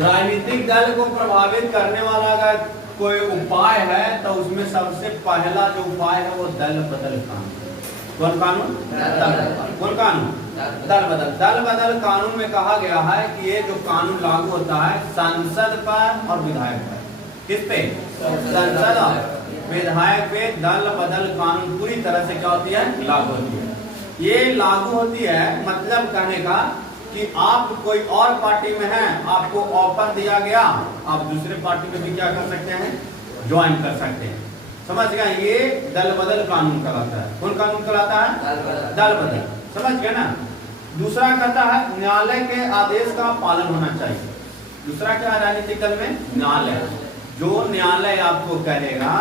राजनीतिक दल को प्रभावित करने वाला अगर कोई उपाय है तो उसमें सबसे पहला जो उपाय है वो दल बदल कानून। कौन कानून? कौन कानून? दल बदल। दल बदल कानून में कहा गया है कि ये जो कानून लागू होता है संसद पर और विधायक पर। किस पे? संसद और विधायक पे दल बदल कानून पूरी तरह से क्या होती है? लागू होती है। ये लागू होती है मतलब कहने का कि आप कोई और पार्टी में हैं, आपको ऑफर दिया गया, आप दूसरे पार्टी में भी क्या कर सकते हैं? ज्वाइन कर सकते हैं। समझ गए? ये दल बदल कानून कहलाता है। कौन कानून कहलाता है? दल बदल। समझ गए ना? दूसरा कहता है न्यायालय के आदेश का पालन होना चाहिए। दूसरा क्या है राजनीतिक दल में? न्यायालय। जो न्यायालय आपको कहेगा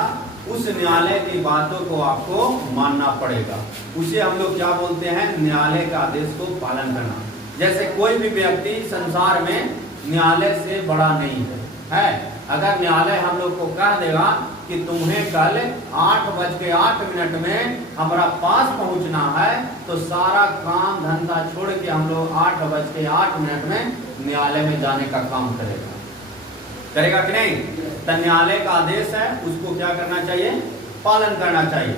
उस न्यायालय की बातों को आपको मानना पड़ेगा। उसे हम लोग क्या बोलते हैं? न्यायालय के आदेश को पालन करना। जैसे कोई भी व्यक्ति संसार में न्यायालय से बड़ा नहीं है। अगर न्यायालय हम लोग को कह देगा कि तुम्हें कल 8:08 में हमारा पास पहुंचना है, तो सारा काम धंधा छोड़ के हम लोग 8:08 में न्यायालय में जाने का काम करेगा। करेगा कि नहीं? तो न्यायालय का आदेश है, उसको क्या करना चाहिए? पालन करना चाहिए।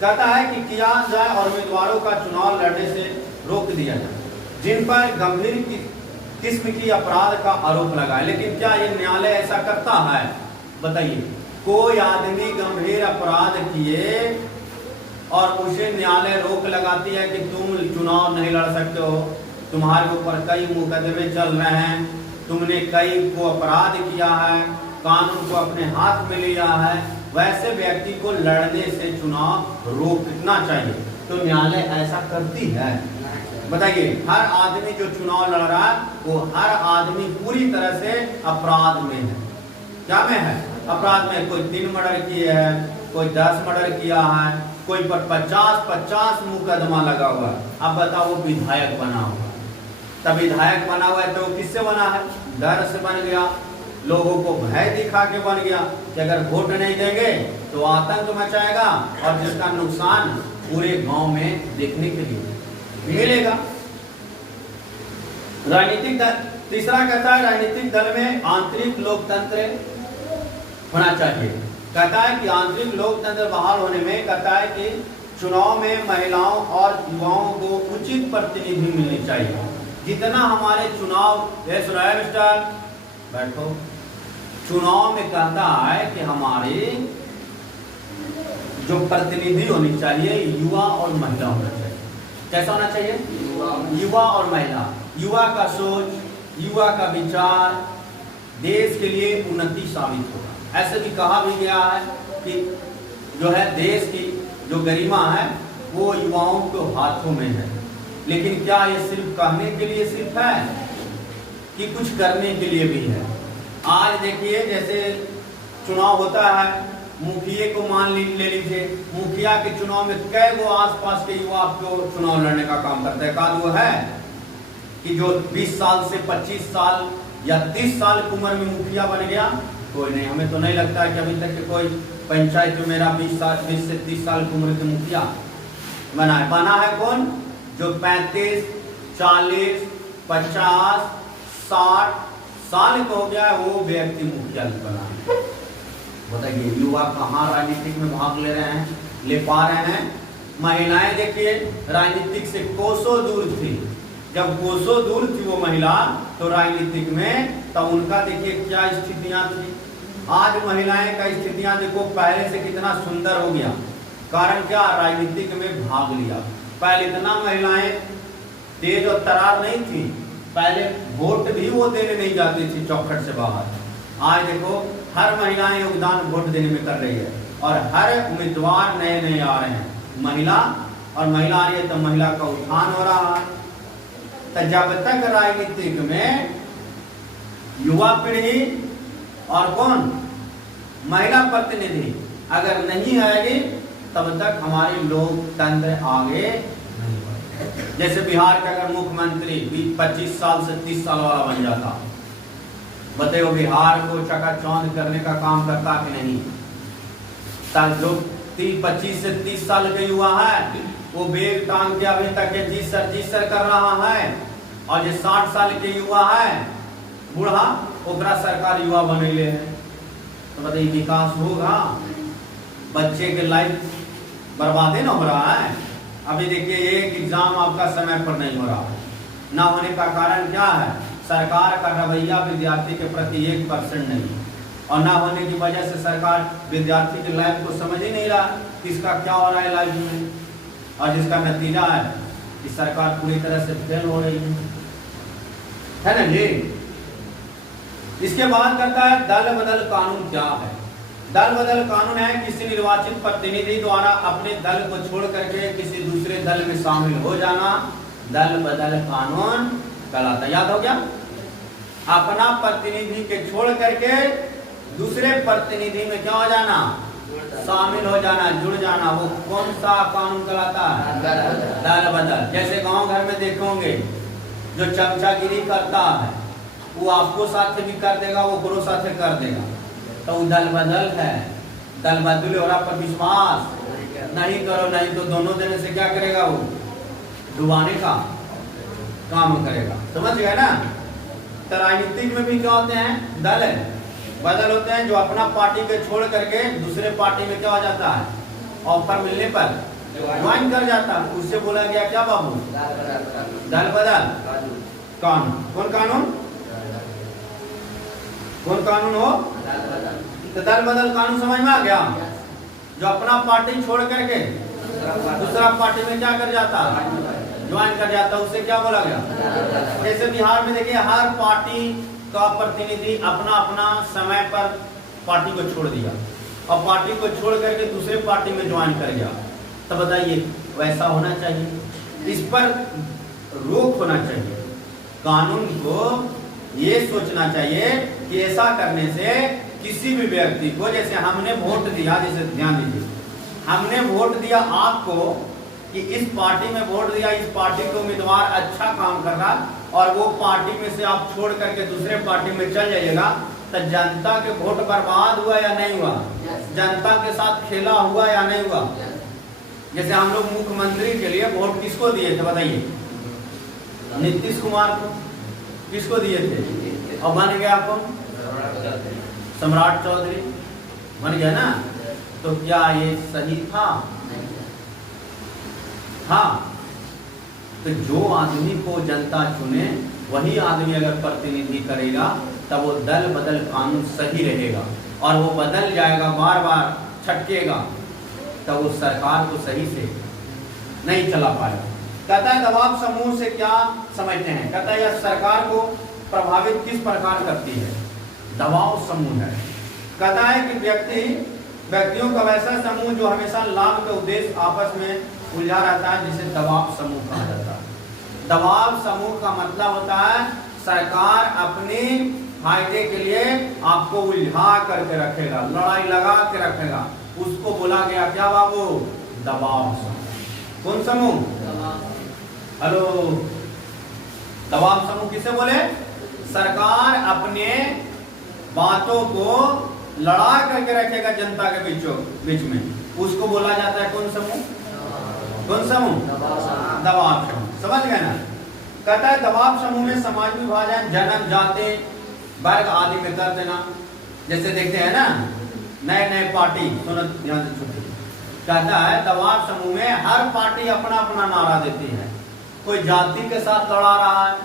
कहता है कि किया जाए और उम्मीदवारों का चुनाव लड़ने से रोक दिया जाए जिन पर गंभीर किस्म की अपराध का आरोप लगाए। लेकिन क्या ये न्यायालय ऐसा करता है? बताइए। कोई आदमी गंभीर अपराध किए और उसे न्यायालय रोक लगाती है कि तुम चुनाव नहीं लड़ सकते हो, तुम्हारे ऊपर कई मुकदमे चल रहे हैं, तुमने कई को अपराध किया है, कानून को अपने हाथ में लिया है, वैसे व्यक्ति को लड़ने से चुनाव रोकना चाहिए। तो न्यायालय ऐसा करती है? बताइए। हर आदमी जो चुनाव लड़ रहा है वो हर आदमी पूरी तरह से अपराध में है। क्या में है? अपराध में। कोई 3 मर्डर किए हैं, कोई 10 मर्डर किया है, कोई पर 50 मुकदमा लगा हुआ है। अब बताओ वो विधायक बना हुआ है। तब विधायक बना हुआ है तो किससे बना है? डर से बन गया, लोगों को भय दिखा के बन गया कि अगर वोट नहीं देंगे तो आतंक मचाएगा और जिसका नुकसान पूरे गांव में देखने के लिए मिलेगा। राजनीतिक दल तीसरा कहता है राजनीतिक दल में आंतरिक लोकतंत्र होना चाहिए। कहता है कि आंतरिक लोकतंत्र बहाल होने में कहता है कि चुनाव में महिलाओं और युवाओं को उचित प्रतिनिधि मिलनी चाहिए। जितना हमारे चुनाव सुनाया मिस्टर बैठो, चुनाव में कहता है कि हमारी जो प्रतिनिधि होनी चाहिए युवा और महिला होना चाहिए। कैसा होना चाहिए? युवा और महिला। युवा का सोच, युवा का विचार देश के लिए उन्नति साबित होगा। ऐसे भी कहा भी गया है कि जो है देश की जो गरिमा है वो युवाओं के हाथों में है। लेकिन क्या ये सिर्फ कहने के लिए सिर्फ है कि कुछ करने के लिए भी है? आज देखिए जैसे चुनाव होता है, मुखिया को मान ले लीजिए, मुखिया के चुनाव में कई वो आसपास के युवा आपको चुनाव लड़ने का काम करते हैं। वो है कि जो 20 साल से 25 साल या 30 साल की उम्र में मुखिया बन गया? कोई नहीं। हमें तो नहीं लगता है कि अभी तक कोई पंचायत में मेरा 20 से 30 साल की उम्र के मुखिया बना है। बना है कौन? जो 35, 40, 50, 60 साल का हो गया है वो व्यक्ति मुखिया बना है। बताइए युवा कहाँ राजनीतिक में भाग ले रहे हैं? ले पा रहे हैं? महिलाएं देखिए राजनीतिक से कोसों दूर थी। जब कोसों दूर थी वो महिला तो राजनीतिक में, तो उनका देखिए क्या स्थितियां थी। आज महिलाएं का स्थितियां देखो पहले से कितना सुंदर हो गया। कारण क्या? राजनीतिक में भाग लिया। पहले इतना महिलाएं तेज और तरार नहीं थी, पहले वोट भी वो देने नहीं जाती थी चौखट से बाहर। आज देखो हर महिलाएं योगदान वोट देने में कर रही है और हर उम्मीदवार नए नए आ रहे हैं। महिला और महिला आ रही है तो महिला का उत्थान हो रहा है। तो जब तक राजनीतिक में युवा पीढ़ी और कौन महिला प्रतिनिधि अगर नहीं आएगी तब तक हमारी लोकतंत्र आगे नहीं बढ़ेगा। जैसे बिहार का अगर मुख्यमंत्री 25 साल से 30 साल वाला बन जाता, बताइए बिहार को चकाचौंध करने का काम करता कि नहीं? जो 25 से 30 साल के युवा है वो बेग टांग के अभी तक जी सर कर रहा है, और जो 60 साल के युवा है बूढ़ा ओकरा सरकार युवा बनैले है, तो बताइए विकास होगा? बच्चे के लाइफ बर्बादे ना हो रहा है। अभी देखिए एक एग्जाम आपका समय पर नहीं हो रहा है, ना होने का कारण क्या है? सरकार का रवैया विद्यार्थी के प्रति 1% नहीं, और ना होने की वजह से सरकार विद्यार्थी के लाइफ को समझ ही नहीं रहा किसका क्या हो रहा है लाइफ में, और जिसका नतीजा है कि सरकार पूरी तरह से फेल हो रही है ना जी। इसके बाद करता है दल बदल कानून। क्या है दल बदल कानून? है किसी निर्वाचित प्रतिनिधि द्वारा अपने दल को छोड़ करके किसी दूसरे दल में शामिल हो जाना, दल बदल कानून कहलाता। याद हो गया? अपना प्रतिनिधि के छोड़ करके दूसरे प्रतिनिधि में क्या हो जाना? शामिल हो जाना, जुड़ जाना। वो कौन सा कानून कहलाता है? दल बदल। जैसे गांव घर में देखोगे जो चमचागिरी करता है वो आपको साथ भी कर देगा, वो करो साथ कर देगा, तो वो दल बदल है। दल बदल और आप पर विश्वास नहीं करो, नहीं तो दोनों देने से क्या करेगा? वो डुबाने का काम करेगा। समझ गए ना? तो राजनीतिक में भी क्या होते हैं? दल बदल होते हैं, जो अपना पार्टी के छोड़ करके दूसरे पार्टी में क्या हो जाता है? ऑफर मिलने पर ज्वाइन कर जाता है। उससे बोला गया क्या बाबू? दल बदल कानून। कौन कानून? कौन कानून हो? तो दल बदल कानून समझ में आ गया? जो अपना पार्टी छोड़ करके दूसरा पार्टी में क्या कर जाता? ज्वाइन कर जाता, उससे क्या बोला गया? जैसे बिहार में देखिए हर पार्टी का प्रतिनिधि अपना अपना समय पर पार्टी को छोड़ दिया और पार्टी को छोड़ करके दूसरे पार्टी में ज्वाइन कर गया। तो बताइए वैसा होना चाहिए? इस पर रोक होना चाहिए। कानून को ये सोचना चाहिए कि ऐसा करने से किसी भी व्यक्ति को, जैसे हमने वोट दिया, जैसे ध्यान दीजिए, हमने वोट दिया आपको कि इस पार्टी में वोट दिया, इस पार्टी के उम्मीदवार अच्छा काम कर रहा, और वो पार्टी में से आप छोड़ करके दूसरे पार्टी में चल जाइएगा, तो जनता के वोट बर्बाद हुआ या नहीं हुआ? जनता के साथ खेला हुआ या नहीं हुआ? जैसे हम लोग मुख्यमंत्री के लिए वोट किसको दिए थे बताइए? नीतीश कुमार को। किसको दिए थे? और बन गया कौन? सम्राट चौधरी बन गया ना। तो क्या ये सही था? हाँ। तो जो आदमी को जनता चुने वही आदमी अगर प्रतिनिधि करेगा तब वो दल बदल कानून सही रहेगा, और वो बदल जाएगा, बार बार छटकेगा, तब वो सरकार को सही से नहीं चला पाएगा। कहता है दबाव समूह से क्या समझते हैं? कहता है यह सरकार को प्रभावित किस प्रकार करती है? दबाव समूह है। कहता है कि व्यक्तियों का वैसा समूह जो हमेशा लाभ के उद्देश्य आपस में उलझा रहता है, जिसे दबाव समूह कहा जाता है। दबाव समूह का मतलब होता है सरकार अपने फायदे के लिए आपको उलझा करके रखेगा, लड़ाई लगा के रखेगा, उसको बोला गया क्या बाबू? दबाव समूह। कौन समूह? हेलो, दबाव समूह किसे बोले? सरकार अपने बातों को लड़ा करके रखेगा जनता के बीच में, उसको बोला जाता है कौन समूह? कौन समूह? दबाव समूह। समझ गए ना? कहता है दबाव समूह में समाज विभाजन जन्म जाति वर्ग आदि में कर देना। जैसे देखते हैं ना नए नए पार्टी, सुनो ध्यान से छुट्टी, कहता है दबाव समूह में हर पार्टी अपना अपना नारा देती है। कोई जाति के साथ लड़ा रहा है,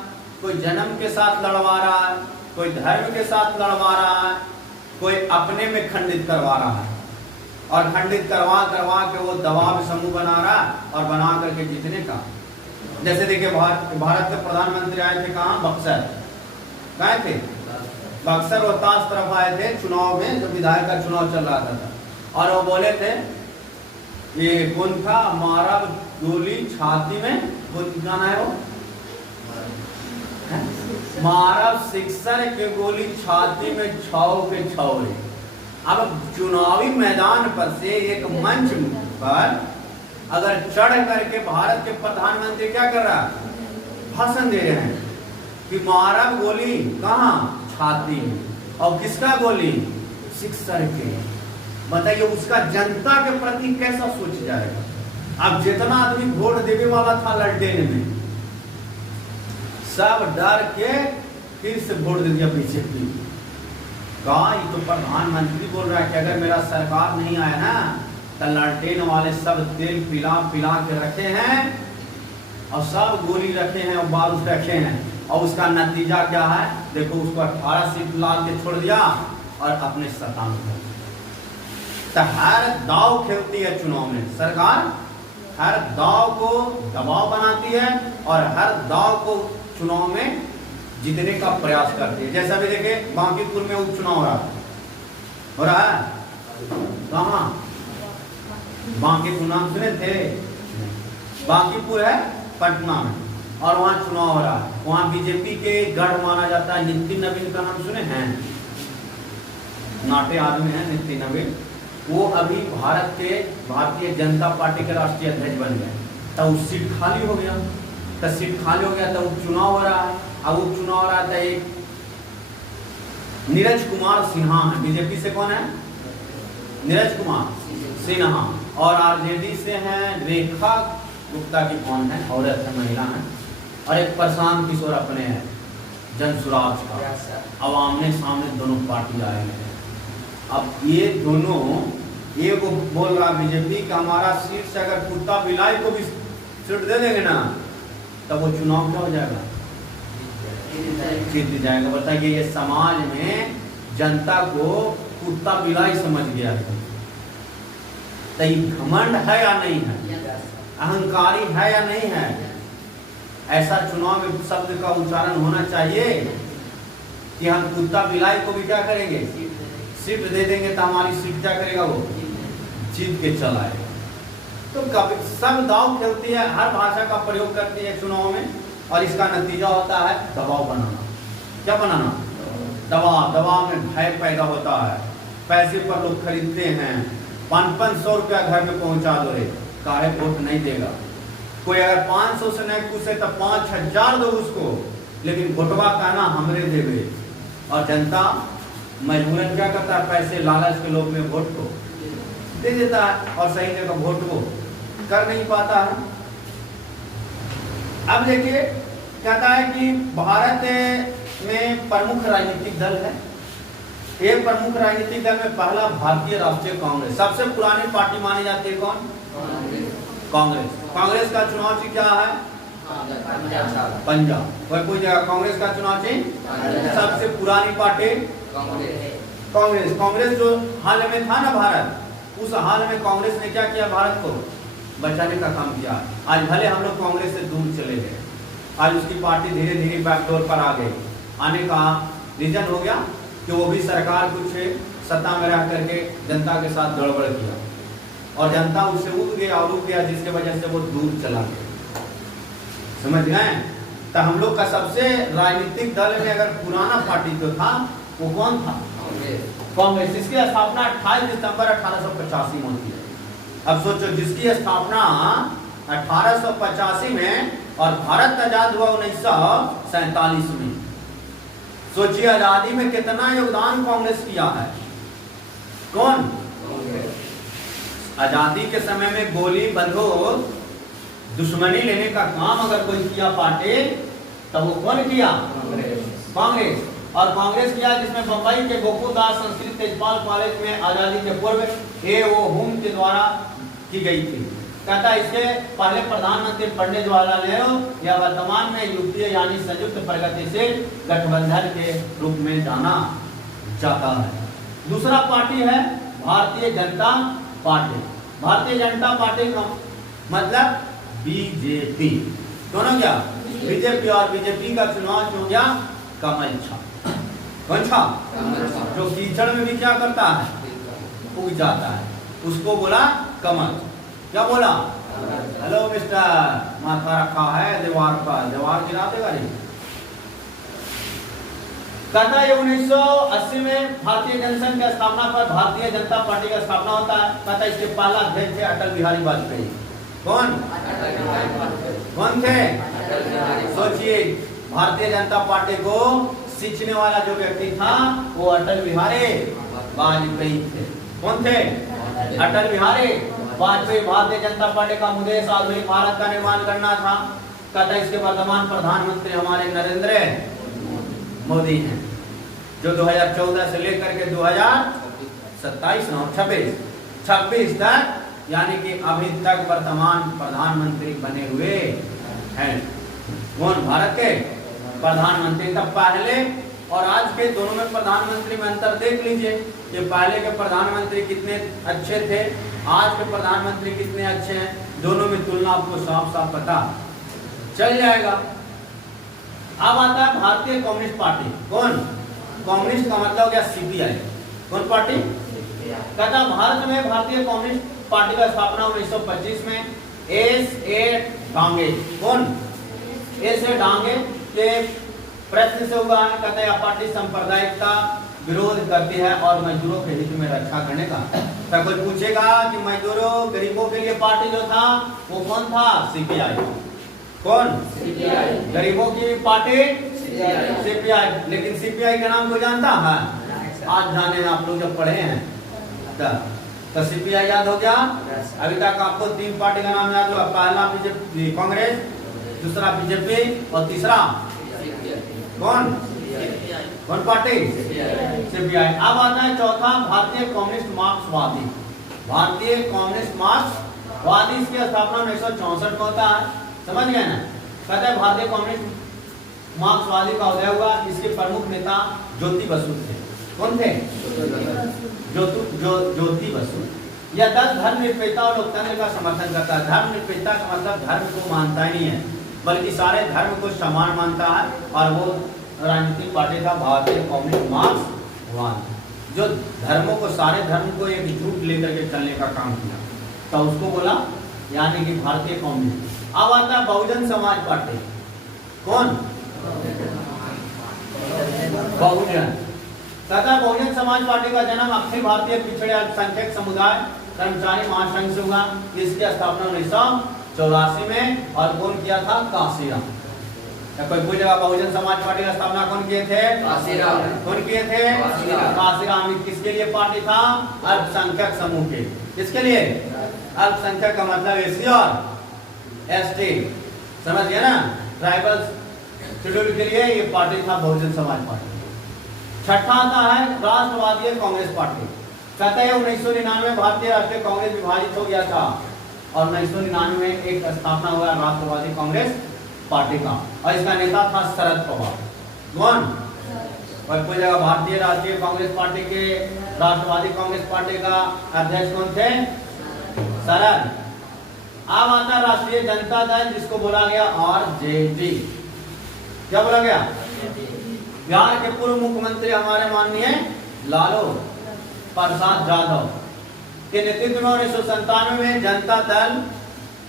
कोई जन्म के साथ लड़वा रहा है, कोई धर्म के साथ लड़वा रहा है, कोई अपने में खंडित करवा रहा है, और खंडित करवा के वो दबाव समूह बना रहा है और बना करके जीतने का। जैसे देखिए भारत के प्रधानमंत्री आए थे कहाँ? बक्सर। गए थे बक्सर, रोहतास तरफ आए थे चुनाव में, जब विधायक का चुनाव चल रहा था, और वो बोले थे ये कौन था? मारा गोली छाती में, कौन गाना है वो? मारा सिक्सर के गोली छाती में छाव के छावे। अब चुनावी मैदान पर से एक मंच पर अगर चढ़ करके भारत के प्रधानमंत्री क्या कर रहा है? भाषण दे रहे हैं कि मारा गोली कहाँ? छाती में। और किसका गोली? सिक्सर के। बताइए उसका जनता के प्रति कैसा सोच जाएगा? अब जितना आदमी वोट देने वाला था ललटेन में, सब डर के फिर से वोट दे दिया बीजेपी। कहा ये तो प्रधानमंत्री बोल रहा है कि अगर मेरा सरकार नहीं आया ना तो लालटेन वाले सब तेल पिला पिला के रखे हैं और सब गोली रखे हैं और बारूद रखे हैं, और उसका नतीजा क्या है देखो, उसको 18 सीट लाल के छोड़ दिया और अपने 97। तो हर दाव खेलती है चुनाव में सरकार, हर दाव को दबाव बनाती है और हर दाव को चुनाव में जीतने का प्रयास करती है। जैसा भी देखे बांकीपुर में उपचुनाव हो रहा है कहाँ, बांकीपुर नाम सुने थे, बांकीपुर है पटना में, और वहाँ चुनाव हो रहा है। वहाँ बीजेपी के गढ़ माना जाता है। नितिन नवीन का नाम सुने हैं, नाटे आदमी है नितिन नवीन, वो अभी भारत के भारतीय जनता पार्टी के राष्ट्रीय अध्यक्ष बन गए। तो उस सीट खाली हो गया, तो सीट खाली हो गया तो उपचुनाव हो रहा है। अब उपचुनाव हो रहा था, एक नीरज कुमार सिन्हा है, बीजेपी से कौन है, नीरज कुमार सिन्हा, और आरजेडी से हैं रेखा गुप्ता की कौन है, औरत है, महिला है, और एक प्रशांत किशोर अपने हैं जन सुराज का। अब आमने सामने दोनों पार्टी आए हैं। अब ये दोनों, ये वो बोल रहा बीजेपी का हमारा सीट से अगर कुत्ता बिलाई को भी सीट दे देंगे ना तब वो चुनाव क्या हो जाएगा, जीत जाएगा। बताइए ये समाज में जनता को कुत्ता बिलाई समझ गया है। तो ये घमंड है या नहीं है, अहंकारी है या नहीं है, ऐसा चुनाव में शब्द का उच्चारण होना चाहिए कि हम कुत्ता बिलाई को भी क्या करेंगे, सीट दे देंगे तो हमारी सीट क्या करेगा, वो जीत के चलाएगा। तो कभी सब दाव खेलती है, हर भाषा का प्रयोग करती है चुनाव में, और इसका नतीजा होता है दबाव बनाना। क्या बनाना, दबाव, दबाव में भय पैदा होता है, पैसे पर लोग खरीदते हैं, 500 रुपया घर में पहुंचा दो रे, काहे वोट नहीं देगा। कोई अगर 500 से नहीं पूछे तो 5000 दो उसको, लेकिन वोटवा कहना हमरे देवे। और जनता मजबूरन क्या करता है, पैसे लालच के लोभ में वोट को दे देता है और सही जगह वोट को कर नहीं पाता है। अब देखिए कहता है कि भारत में प्रमुख राजनीतिक दल है, एक प्रमुख राजनीतिक दल में पहला भारतीय राष्ट्रीय कांग्रेस, सबसे पुरानी पार्टी मानी जाती है कौन, कांग्रेस। कांग्रेस का चुनाव चिन्ह क्या है, पंजाब। कोई जगह कांग्रेस का चुनाव चिन्ह, सबसे पुरानी पार्टी कांग्रेस। कांग्रेस जो हाल में था ना भारत, उस हाल में कांग्रेस ने क्या किया, भारत को बचाने का काम किया। आज भले हम लोग कांग्रेस से दूर चले गए, आज उसकी पार्टी धीरे धीरे बैकडोर पर आ गई। आने का रीजन हो गया कि वो भी सरकार कुछ सत्ता में रह करके जनता के साथ गड़बड़ किया और जनता उससे उब गया, जिसके वजह से वो दूर चला गया। समझ गए। तो हम लोग का सबसे राजनीतिक दल में अगर पुराना पार्टी जो था वो कौन था, कांग्रेस। इसकी स्थापना 28 दिसंबर 1885 में होती है। अब सोचो, जिसकी स्थापना 1885 में और भारत आजाद हुआ 1947 में। सोचिए आजादी में कितना योगदान कांग्रेस किया है। कौन, आजादी के समय में गोली बंदूक दुश्मनी लेने का काम अगर कोई किया पार्टी, तो वो कौन किया, कांग्रेस। और कांग्रेस किया जिसमें बंबई के गोकुलदास संस्कृत तेजपाल कॉलेज में आजादी के पूर्व ए.ओ. हुम के द्वारा की गई थी। कहता इसके पहले प्रधानमंत्री पंडित जवाहरलाल नेहरू या वर्तमान में यूपीए यानी संयुक्त प्रगतिशील गठबंधन के रूप में जाना जाता है। दूसरा पार्टी है भारतीय जनता पार्टी। भारतीय जनता पार्टी का मतलब बीजेपी। दोनों क्या, बीजेपी। और बीजेपी का चुनाव हो गया कमल छाप। कौन छाप, जो कीचड़ में भी क्या करता है, उग जाता है, उसको बोला कमल। क्या बोला, हेलो मिस्टर, माथा रखा है दीवार पर, दीवार गिरा देगा नहीं। कहता है 1980 में भारतीय जनसंघ की स्थापना पर भारतीय जनता पार्टी का स्थापना होता है। कहता है इसके पहला अध्यक्ष थे अटल बिहारी वाजपेयी। कौन, कौन थे, सोचिए, भारतीय जनता पार्टी को सींचने वाला जो व्यक्ति था वो अटल बिहारी वाजपेयी थे। कौन थे, अटल बिहारी वाजपेयी। भारतीय जनता पार्टी का उद्देश्य आधुनिक भारत का निर्माण करना था। कहता है इसके वर्तमान प्रधानमंत्री हमारे नरेंद्र मोदी हैं, जो 2014 से लेकर के 2027 ना 26 तक, यानी कि अभी तक वर्तमान प्रधानमंत्री बने हुए हैं। कौन? भारत के प्रधानमंत्री। तब पहले और आज के दोनों में प्रधानमंत्री में अंतर देख लीजिए कि पहले के प्रधानमंत्री कितने अच्छे थे, आज के प्रधानमंत्री कितने अच्छे हैं, दोनों में तुलना आपको साफ साफ पता चल जाएगा। अब आता है भारतीय कम्युनिस्ट पार्टी। कौन? कम्युनिस्ट का मतलब हो गया सीपीआई। कौन पार्टी? कहता भारत में भारतीय कम्युनिस्ट पार्टी का स्थापना 1925 में एस ए डांगे। कौन? एस ए डांगे के प्रयत्न से हुआ है। कहते हैं पार्टी सांप्रदायिक का विरोध करती है और मजदूरों के हित में रक्षा करने का। तो कोई पूछेगा कि मजदूरों गरीबों के लिए पार्टी जो था वो कौन था? सीपीआई। कौन? सीपीआई। गरीबों की पार्टी सीपीआई। लेकिन सीपीआई का नाम कोई जानता है? आज जाने आप लोग जब पढ़े हैं तो सीपीआई याद हो गया। अभी तक आपको 3 पार्टी का नाम याद हुआ। पहला बीजेपी कांग्रेस, दूसरा बीजेपी और तीसरा कौन? कौन पार्टी? सीपीआई। अब आता है चौथा भारतीय कम्युनिस्ट मार्क्सवादी। भारतीय कम्युनिस्ट मार्क्सवादी इसकी स्थापना 1964 को होता है। समझ गए ना? कहते हैं भारतीय कम्युनिस्ट मार्क्सवादी का उदय हुआ। इसके प्रमुख नेता ज्योति बसु थे। कौन थे? ज्योति बसु। यह दल धर्मनिरपेक्षता और लोकतंत्र का समर्थन करता है। धर्मनिरपेक्षता का मतलब धर्म को मानता ही नहीं है, बल्कि सारे धर्म को समान मानता है। और वो राजनीतिक पार्टी था भारतीय कम्युनिस्ट मार्क्सवादी, जो धर्मों को, सारे धर्म को एकजुट लेकर के चलने का काम किया, तो उसको बोला यानी कि भारतीय कम्युनिस्ट। अब आता है बहुजन समाज पार्टी। कौन? बहुजन। तथा बहुजन समाज पार्टी का जन्म अखिल भारतीय पिछड़े अल्पसंख्यक समुदाय कर्मचारी महासंघ से हुआ। इसकी स्थापना 1984 में और कौन किया था? काशीराम। कोई पूछेगा बहुजन समाज पार्टी का स्थापना कौन किए थे? काशीराम। कौन किए थे? काशीराम। किसके लिए पार्टी था? अल्पसंख्यक समूह के। किसके लिए? अल्पसंख्यक का मतलब एससी और एसटी, समझ गया ना? ट्राइबल शेड्यूल के लिए ये पार्टी था बहुजन समाज पार्टी। छठा आता है राष्ट्रवादी कांग्रेस पार्टी। कहते हैं 1999 भारतीय राष्ट्रीय कांग्रेस विभाजित हो गया था और 1999 में एक स्थापना हुआ राष्ट्रवादी कांग्रेस पार्टी का, और इसका नेता था शरद पवार। कौन? और कोई जगह भारतीय राष्ट्रीय कांग्रेस पार्टी के, राष्ट्रवादी कांग्रेस पार्टी का अध्यक्ष कौन थे? शरद। अब आता राष्ट्रीय जनता दल, जिसको बोला गया आरजेडी। क्या बोला गया? बिहार के पूर्व मुख्यमंत्री हमारे माननीय लालू प्रसाद यादव के नेतृत्व में 1997 में जनता दल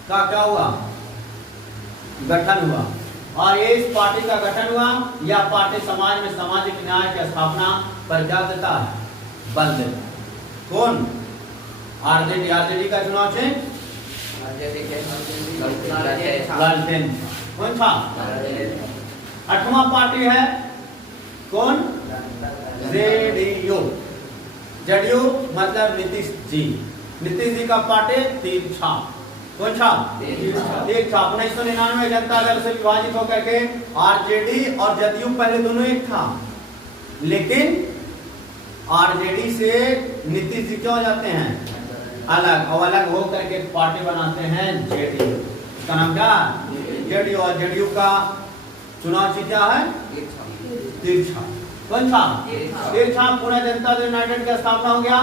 का क्या हुआ? गठन हुआ। और ये इस पार्टी का गठन हुआ। यह पार्टी समाज में सामाजिक न्याय की स्थापना पर क्या देता है? बल देता है। कौन? आरजेडी। आरजेडी का चुनाव चिन्ह लालटेन। कौन था? 8वां पार्टी है कौन? जेडीयू। जेडीयू मतलब नीतीश जी। नीतीश जी का पार्टी तीर छाप। कौन छाप? तीर छाप। 1999 जनता दल से विभाजित होकर के आरजेडी और जदयू पहले दोनों एक था, लेकिन आरजेडी से नीतीश जी क्यों हो जाते हैं? अलग। और अलग हो करके पार्टी बनाते हैं जेडीयू। इसका नाम क्या? जेडीयू। और जेडीयू का चुनाव चिन्ह क्या है? तीरछा। कौन था? तीरछा। पूरा जनता दल यूनाइटेड का स्थापना हो गया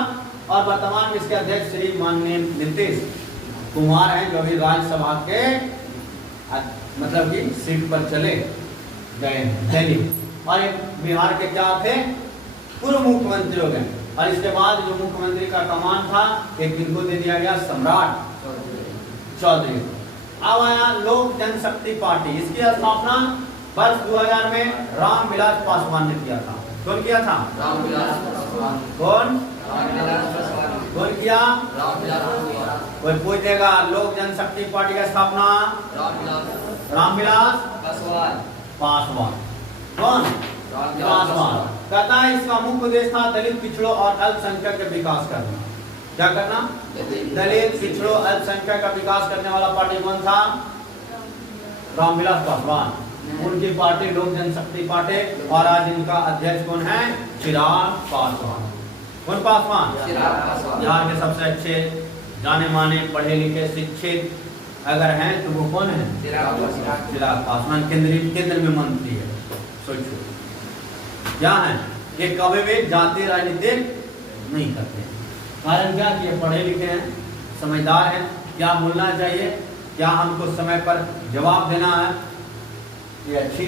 और वर्तमान में इसके अध्यक्ष श्री माननीय नीतीश कुमार हैं, जो भी राज्यसभा के मतलब कि सीट पर चले गए दिल्ली। और एक बिहार के क्या थे? पूर्व मुख्यमंत्री हो गए। और इसके बाद जो मुख्यमंत्री का कमान था एक इनको दे दिया गया, सम्राट चौधरी। अब आया लोक जनशक्ति पार्टी। इसकी स्थापना वर्ष 2000 में रामविलास पासवान ने किया था। कौन किया था? रामविलास पासवान। कौन? कौन किया? कोई पूछेगा लोक जनशक्ति पार्टी का स्थापना? रामविलास पासवान। कौन? पासवान। कहता है इसका मुख्य उद्देश्य था दलित पिछड़ों और अल्पसंख्यक का विकास करना। क्या करना? दलित पिछड़ों अल्पसंख्यक का विकास करने वाला पार्टी कौन था? रामविलास पासवान। उनकी पार्टी लोक जनशक्ति पार्टी, और आज इनका अध्यक्ष कौन है? चिराग पासवान। कौन पासवान? बिहार के सबसे अच्छे जाने माने पढ़े लिखे शिक्षित अगर हैं तो वो कौन है? चिराग पासवान। केंद्र में मंत्री है। सोचो क्या है, ये कभी भी जाति राजनीति नहीं करते। कारण क्या कि ये पढ़े लिखे हैं, समझदार हैं, क्या बोलना चाहिए, क्या हमको समय पर जवाब देना है, ये अच्छी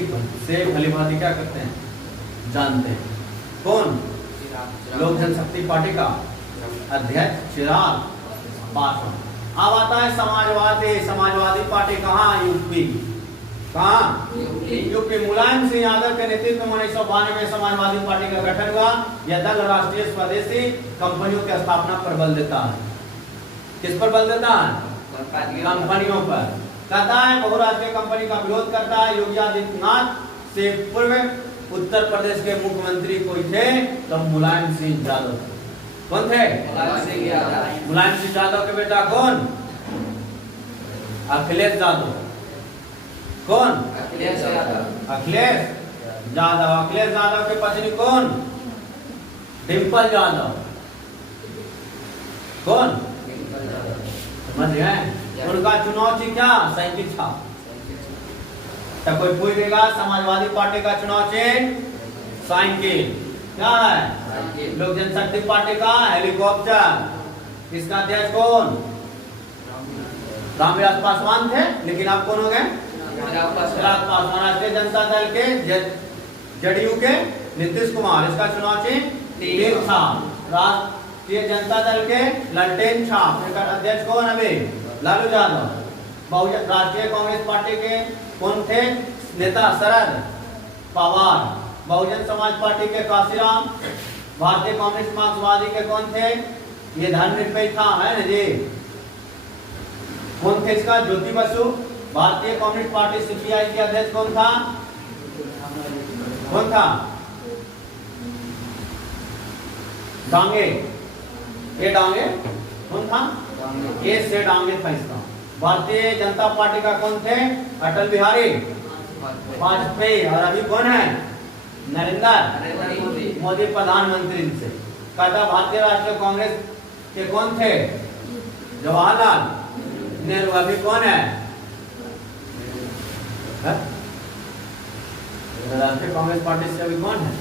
से भली भांति क्या करते हैं, जानते हैं। कौन? लोक जनशक्ति पार्टी का अध्यक्ष चिराग पासवान। अब आता है समाजवादी पार्टी। कहाँ? यूपी। कहाँ? यूपी। मुलायम सिंह यादव के नेतृत्व में 1992 में समाजवादी पार्टी का गठन हुआ। यह दल राष्ट्रीय स्वदेशी कंपनियों की स्थापना पर बल देता है। किस पर बल देता है? कंपनियों पर। कहता है बहुराष्ट्रीय कंपनी का विरोध करता है। योगी आदित्यनाथ से पूर्व उत्तर प्रदेश के मुख्यमंत्री कोई थे तो मुलायम सिंह यादव। कौन थे? मुलायम सिंह यादव के बेटा कौन? अखिलेश यादव। कौन? अखिलेश यादव। अखिलेश यादव के पत्नी कौन? डिंपल यादव। कौन? समझ गए? उनका चुनाव चिन्ह क्या? साइकिल छाप। तो कोई पूछेगा समाजवादी पार्टी का चुनाव चिन्ह साइकिल क्या है? लोक जनशक्ति पार्टी का हेलीकॉप्टर। इसका अध्यक्ष कौन? रामविलास पासवान थे, लेकिन आप कौन हो गए? चिराग पासवान। राष्ट्रीय जनता दल के जदयू के नीतीश कुमार। इसका चुनाव चिन्ह तीर छाप। राष्ट्रीय जनता दल के ललटेन छाप। इसका अध्यक्ष कौन? अभी लालू यादव। राष्ट्रीय कांग्रेस पार्टी के कौन थे नेता? शरद पवार। बहुजन समाज पार्टी के काशीराम। भारतीय कम्युनिस्ट मार्क्सवादी के कौन थे? ये धर्मनिरपेक्ष था, है ना जी। कौन थे इसका? ज्योति बसु। भारतीय कम्युनिस्ट पार्टी सीपीआई के अध्यक्ष कौन था? कौन था? डांगे। ये डांगे कौन था? ये से डांगे था इसका। भारतीय जनता पार्टी का कौन थे? अटल बिहारी वाजपेयी। और अभी कौन है? नरेंद्र मोदी प्रधानमंत्री से। कहता भारतीय राष्ट्रीय कांग्रेस के कौन थे? जवाहरलाल नेहरू। अभी कौन है? राष्ट्रीय कांग्रेस पार्टी से अभी कौन है?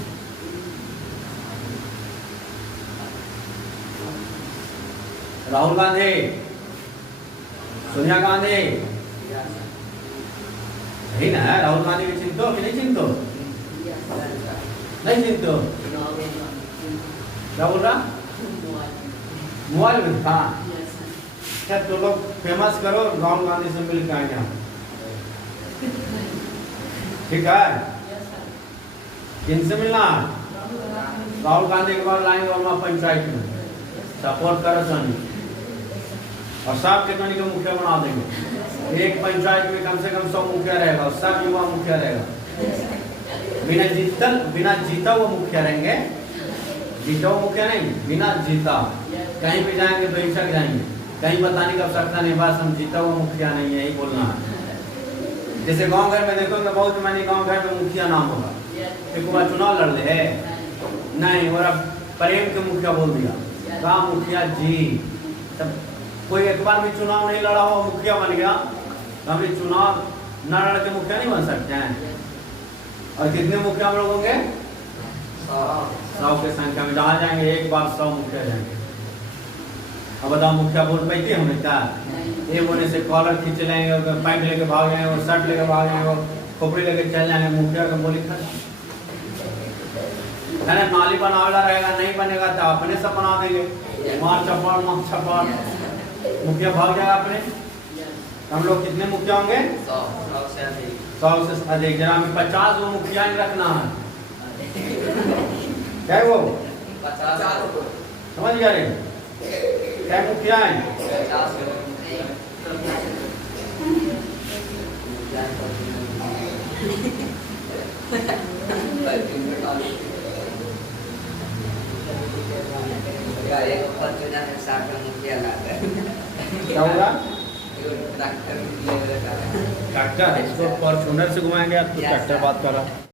राहुल गांधी, सोनिया गांधी। सही ना है? राहुल गांधी की चिंतो कि नहीं चिंतो? नहीं चिंतो। क्या बोल रहा? मोबाइल में था क्या? तो लोग फेमस करो, राहुल गांधी से मिल के आएंगे हम। ठीक है? किनसे मिलना? राहुल गांधी के बाद लाएंगे और पंचायत में सपोर्ट करो सनी, और सब के को मुखिया बना देंगे। एक पंचायत में कम से कम 100 मुखिया रहेगा और सब युवा मुखिया रहेगा। बिना जीता वो मुखिया रहेंगे। जीता वो मुखिया नहीं, बिना जीता। कहीं भी जाएंगे तो हिंसक जाएंगे, कहीं बताने का आवश्यकता नहीं, बस हम जीता वो मुखिया नहीं है, यही बोलना है। जैसे गांव घर में देखोगे बहुत मैंने गांव घर में मुखिया नाम होगा, एक बार चुनाव लड़ ले नहीं, और अब प्रेम के मुखिया बोल दिया, कहा मुखिया जी। तब कोई एक बार भी चुनाव नहीं लड़ा हो मुखिया बन गया, तो हम चुनाव न लड़ के मुखिया नहीं बन सकते हैं। और कितने मुखिया हम लोग होंगे? 100 की संख्या में। जहाँ जाएंगे एक बार 100 मुखिया जाएंगे। अब बताओ मुखिया वोट पाते हमें क्या? एक होने से कॉलर खींच लेंगे, पैंट लेके भाग जाएंगे, और शर्ट लेके भाग जाएंगे, और खोपड़ी लेके चल जाएंगे। मुखिया का बोली खा नाली बनावला रहेगा, नहीं बनेगा तो अपने सब बना देंगे, मार चपाड़ मुखिया भाग जाएगा अपने। हम लोग कितने मुखिया होंगे? 100 से अधिक। जरा हमें 50 वो मुखिया नहीं रखना है। क्या वो 50 समझ गया रे? क्या मुखिया है? 50 क्या होगा? ट्रैक्टर, इसको फॉर्च्यूनर से घुमाएंगे आप तो ट्रैक्टर बात कर रहा